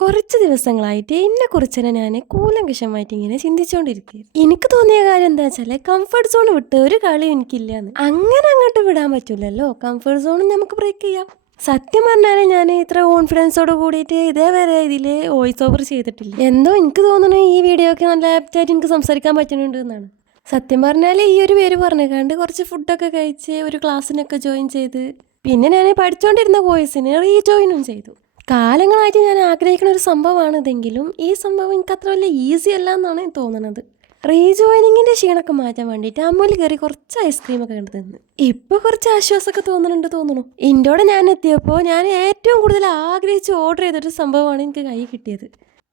കുറച്ച് ദിവസങ്ങളായിട്ട് എന്നെക്കുറിച്ച് തന്നെ ഞാൻ കൂലങ്കഷമായിട്ട് ഇങ്ങനെ ചിന്തിച്ചുകൊണ്ടിരിക്കുക. എനിക്ക് തോന്നിയ കാര്യം എന്താ വെച്ചാൽ കംഫർട്ട് സോൺ വിട്ട് ഒരു കളി എനിക്കില്ലാന്ന്. അങ്ങനെ അങ്ങോട്ട് വിടാൻ പറ്റില്ലല്ലോ. കംഫർട്ട് സോണും നമുക്ക് ബ്രേക്ക് ചെയ്യാം. സത്യം പറഞ്ഞാൽ ഞാൻ ഇത്ര കോൺഫിഡൻസോട് കൂടിയിട്ട് ഇതേവരെ ഇതിൽ വോയിസ് ഓവർ ചെയ്തിട്ടില്ല. എന്തോ എനിക്ക് തോന്നുന്നു ഈ വീഡിയോ ഒക്കെ നല്ല ആപ്റ്റായിട്ട് എനിക്ക് സംസാരിക്കാൻ പറ്റുന്നുണ്ട് എന്നാണ്. സത്യം പറഞ്ഞാൽ ഈ ഒരു പേര് പറഞ്ഞേക്കാണ്ട് കുറച്ച് ഫുഡൊക്കെ കഴിച്ച് ഒരു ക്ലാസ്സിനൊക്കെ ജോയിൻ ചെയ്ത് പിന്നെ ഞാൻ പഠിച്ചുകൊണ്ടിരുന്ന കോഴ്സിന് റീജോയിനും ചെയ്തു. കാലങ്ങളായിട്ട് ഞാൻ ആഗ്രഹിക്കുന്ന ഒരു സംഭവമാണ് ഇതെങ്കിലും ഈ സംഭവം എനിക്ക് അത്ര വലിയ ഈസി അല്ല എന്നാണ് തോന്നുന്നത്. റീജോയിനിങ്ങിൻ്റെ ക്ഷീണമൊക്കെ മാറ്റാൻ വേണ്ടിയിട്ട് അമ്മൂല് കയറി കുറച്ച് ഐസ്ക്രീമൊക്കെ കണ്ടു നിന്ന് ഇപ്പോൾ കുറച്ച് ആശ്വാസമൊക്കെ തോന്നുന്നു. ഇൻ്റോടെ ഞാൻ എത്തിയപ്പോൾ ഞാൻ ഏറ്റവും കൂടുതൽ ആഗ്രഹിച്ച് ഓർഡർ ചെയ്തൊരു സംഭവമാണ് എനിക്ക് കൈ കിട്ടിയത്.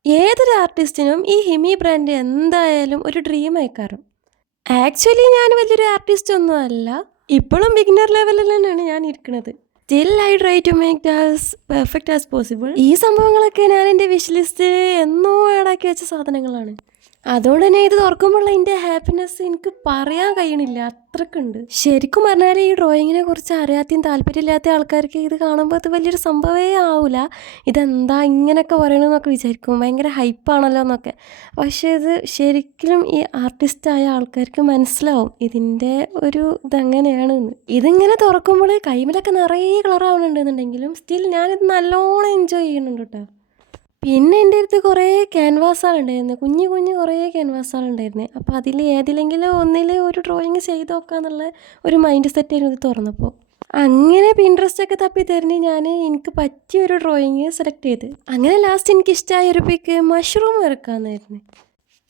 ഏതൊരു ആർട്ടിസ്റ്റിനും ഈ ഹിമി ബ്രാൻഡ് എന്തായാലും ഒരു ഡ്രീം ആയിക്കാറും. ആക്ച്വലി ഞാൻ വലിയൊരു ആർട്ടിസ്റ്റ് ഒന്നും അല്ല, ഇപ്പോഴും ബിഗിനർ ലെവലിൽ തന്നെയാണ് ഞാൻ ഇരിക്കുന്നത്. Still I try to make as perfect as possible. ഈ സംഭവങ്ങളൊക്കെ ഞാൻ എൻ്റെ വിഷ് ലിസ്റ്റിൽ എന്നോ ആഡാക്കി വെച്ച സാധനങ്ങളാണ്. അതുകൊണ്ട് തന്നെ ഇത് തുറക്കുമ്പോഴുള്ള എൻ്റെ ഹാപ്പിനെസ് എനിക്ക് പറയാൻ കഴിയണില്ല, അത്രക്കുണ്ട്. ശരിക്കും പറഞ്ഞാൽ ഈ ഡ്രോയിങ്ങിനെ കുറിച്ച് അറിയാത്തയും താല്പര്യമില്ലാത്ത ആൾക്കാർക്ക് ഇത് കാണുമ്പോൾ അത് വലിയൊരു സംഭവമേ ആവില്ല. ഇതെന്താ ഇങ്ങനെയൊക്കെ പറയണമെന്നൊക്കെ വിചാരിക്കും, ഭയങ്കര ഹൈപ്പാണല്ലോ എന്നൊക്കെ. പക്ഷേ ഇത് ശരിക്കും ഈ ആർട്ടിസ്റ്റായ ആൾക്കാർക്ക് മനസ്സിലാവും ഇതിൻ്റെ ഒരു ഇതെങ്ങനെയാണെന്ന്. ഇതിങ്ങനെ തുറക്കുമ്പോൾ കൈമിലൊക്കെ നിറയെ കളറാവണുണ്ടെന്നുണ്ടെങ്കിലും സ്റ്റിൽ ഞാനിത് നല്ലോണം എൻജോയ് ചെയ്യുന്നുണ്ട് കേട്ടോ. പിന്നെ എൻ്റെ അടുത്ത് കുറേ ക്യാൻവാസുകളുണ്ടായിരുന്നു, കുഞ്ഞു കുറേ ക്യാൻവാസുകളുണ്ടായിരുന്നു. അപ്പോൾ അതിൽ ഏതിലെങ്കിലും ഒന്നിൽ ഒരു ഡ്രോയിങ് ചെയ്ത് നോക്കാന്നുള്ള ഒരു മൈൻഡ് സെറ്റായിരുന്നു ഇത് തുറന്നപ്പോൾ. അങ്ങനെ പിൻട്രസ്റ്റൊക്കെ തപ്പി തിരഞ്ഞ് ഞാൻ എനിക്ക് പറ്റിയൊരു ഡ്രോയിങ് സെലക്ട് ചെയ്ത് അങ്ങനെ ലാസ്റ്റ് എനിക്ക് ഇഷ്ടമായ ഒരു പിക്ക് മഷ്റൂം വരക്കാമെന്നായിരുന്നു.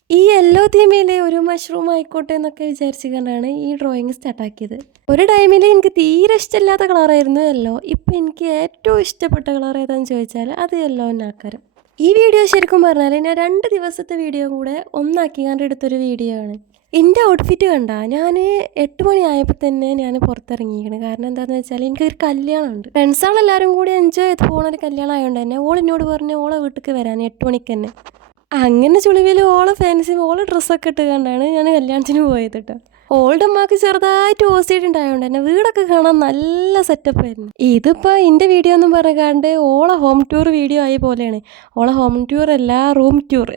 ഈ യെല്ലോ തീമിൽ ഒരു മഷ്റൂം ആയിക്കോട്ടെ എന്നൊക്കെ വിചാരിച്ചുകൊണ്ടാണ് ഈ ഡ്രോയിങ് സ്റ്റാർട്ടാക്കിയത്. ഒരു ടൈമിൽ എനിക്ക് തീരെ ഇഷ്ടമില്ലാത്ത കളറായിരുന്നു യെല്ലോ. ഇപ്പോൾ എനിക്ക് ഏറ്റവും ഇഷ്ടപ്പെട്ട കളർ ഏതാണെന്ന് ചോദിച്ചാൽ അത് യെല്ലോ ആക്കാരം. ഈ വീഡിയോ ശരിക്കും പറഞ്ഞാൽ ഞാൻ 2 ദിവസത്തെ വീഡിയോ കൂടെ ഒന്നാക്കി കണ്ട് എടുത്തൊരു വീഡിയോ ആണ്. എൻ്റെ ഔട്ട്ഫിറ്റ് കണ്ട ഞാൻ 8 മണിയായപ്പോൾ തന്നെ ഞാൻ പുറത്തിറങ്ങിയിരിക്കണം. കാരണം എന്താണെന്ന് വെച്ചാൽ എനിക്കൊരു കല്യാണമുണ്ട്. ഫ്രണ്ട്സുകളെല്ലാവരും കൂടി എൻജോയ് ചെയ്ത് പോകുന്ന ഒരു കല്യാണം ആയതുകൊണ്ട് തന്നെ എന്നോട് പറഞ്ഞു ഓളെ വീട്ടിലേക്ക് വരാൻ 8 മണിക്ക് തന്നെ. അങ്ങനെ ചുളിവിൽ ഓളെ ഫാൻസി ഓളെ ഡ്രസ്സൊക്കെ ഇട്ട് കണ്ടാണ് ഞാൻ കല്യാണത്തിന് പോയത് കേട്ടോ. ഓൾഡ് അമ്മക്ക് ചെറുതായിട്ട് ഓസിയിട്ടുണ്ടായതുകൊണ്ട് തന്നെ വീടൊക്കെ കാണാൻ നല്ല സെറ്റപ്പ് ആയിരുന്നു. ഇതിപ്പോൾ എൻ്റെ വീഡിയോ ഒന്നും പറയാണ്ട് ഓളെ ഹോം ടൂർ വീഡിയോ ആയ പോലെയാണ്. ഓളെ ഹോം ടൂർ അല്ല, റൂം ടൂർ.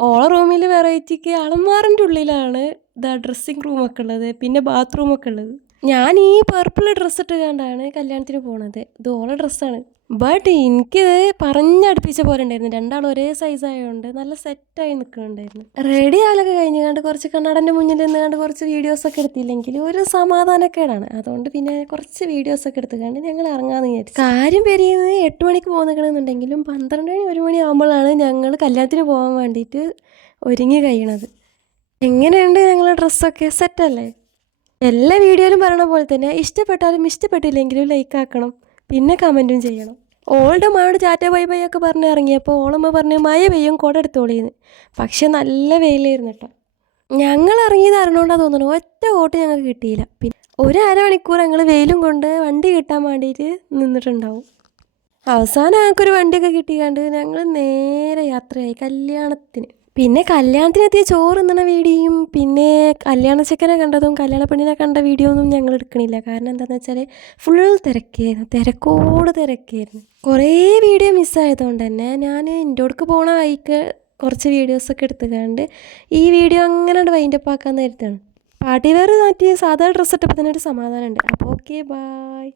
ഓളെ റൂമിൽ വെറൈറ്റിക്ക് അളമാറിൻ്റെ ഉള്ളിലാണ് ഡ്രസ്സിങ് റൂമൊക്കെ ഉള്ളത്, പിന്നെ ബാത്റൂമൊക്കെ ഉള്ളത്. ഞാൻ ഈ പർപ്പിൾ ഡ്രസ്സ് ഇട്ട് കണ്ടാണ് കല്യാണത്തിന് പോണത്. ഇത് ഓളെ ഡ്രസ്സാണ്. ബട്ട് എനിക്കിത് പറഞ്ഞടുപ്പിച്ച പോലെ ഉണ്ടായിരുന്നു. രണ്ടാളും ഒരേ സൈസ് ആയതുകൊണ്ട് നല്ല സെറ്റായി നിൽക്കുന്നുണ്ടായിരുന്നു. റെഡി ആളൊക്കെ കഴിഞ്ഞ് കണ്ട് കുറച്ച് കണ്ണാടൻ്റെ മുന്നിൽ നിന്ന് കണ്ട് കുറച്ച് വീഡിയോസൊക്കെ എടുത്തില്ലെങ്കിൽ ഒരു സമാധാനക്കേടാണ്. അതുകൊണ്ട് പിന്നെ കുറച്ച് വീഡിയോസൊക്കെ എടുത്ത് കണ്ട് ഞങ്ങൾ ഇറങ്ങാമെന്ന് വിചാരിച്ചു. കാര്യം പെരിയുന്നത് 8 മണിക്ക് പോകുന്നുണ്ടെങ്കിലും 12 മണി 1 മണി ആകുമ്പോഴാണ് ഞങ്ങൾ കല്യാണത്തിന് പോകാൻ വേണ്ടിയിട്ട് ഒരുങ്ങി കഴിയണത്. എങ്ങനെയുണ്ട് ഞങ്ങളുടെ ഡ്രസ്സൊക്കെ സെറ്റല്ലേ? എല്ലാ വീഡിയോയിലും പറയണ പോലെ തന്നെ ഇഷ്ടപ്പെട്ടാലും ഇഷ്ടപ്പെട്ടില്ലെങ്കിലും ലൈക്ക് ആക്കണം, പിന്നെ കമൻറ്റും ചെയ്യണം. ഓളുടെ അമ്മയോട് ടാറ്റ ബൈ ബൈ ഒക്കെ പറഞ്ഞ് ഇറങ്ങിയപ്പോൾ ഓളമ്മ പറഞ്ഞു മഴ പെയ്യും കുട എടുത്തോളിന്ന്. പക്ഷെ നല്ല വെയിലായിരുന്നു കേട്ടോ. ഞങ്ങൾ ഇറങ്ങിയത് അറിഞ്ഞുകൊണ്ടാണ് തോന്നുന്നു ഒറ്റ ഓട്ട് ഞങ്ങൾക്ക് കിട്ടിയില്ല. പിന്നെ 1.5 മണിക്കൂർ ഞങ്ങൾ വെയിലും കൊണ്ട് വണ്ടി കിട്ടാൻ വേണ്ടിയിട്ട് നിന്നിട്ടുണ്ടാവും. അവസാനം ഞങ്ങൾക്കൊരു വണ്ടിയൊക്കെ കിട്ടിക്കാണ്ട് ഞങ്ങൾ നേരെ യാത്രയായി കല്യാണത്തിന്. പിന്നെ കല്യാണത്തിനെത്തിയ ചോറ് തിന്നണ വീഡിയോയും പിന്നെ കല്യാണ ചെക്കനെ കണ്ടതും കല്യാണ പെണ്ണിനെ കണ്ട വീഡിയോ ഒന്നും ഞങ്ങൾ എടുക്കണില്ല. കാരണം എന്താണെന്ന് വെച്ചാൽ ഫുൾ തിരക്കായിരുന്നു. കുറേ വീഡിയോ മിസ്സായതുകൊണ്ട് തന്നെ ഞാൻ എൻ്റെ അടുക്ക് പോണ വഴിക്ക് കുറച്ച് വീഡിയോസൊക്കെ എടുത്തുകൊണ്ട് ഈ വീഡിയോ അങ്ങനെ വൈൻഡപ്പ് ആക്കാമെന്ന് കരുത്താണ്. പാർട്ടി വെയർ മാറ്റി സാധാ ഡ്രസ്സ് ഇട്ടപ്പോൾ തന്നെ ഒരു സമാധാനമുണ്ട്. അപ്പോൾ ഓക്കെ, ബായ്.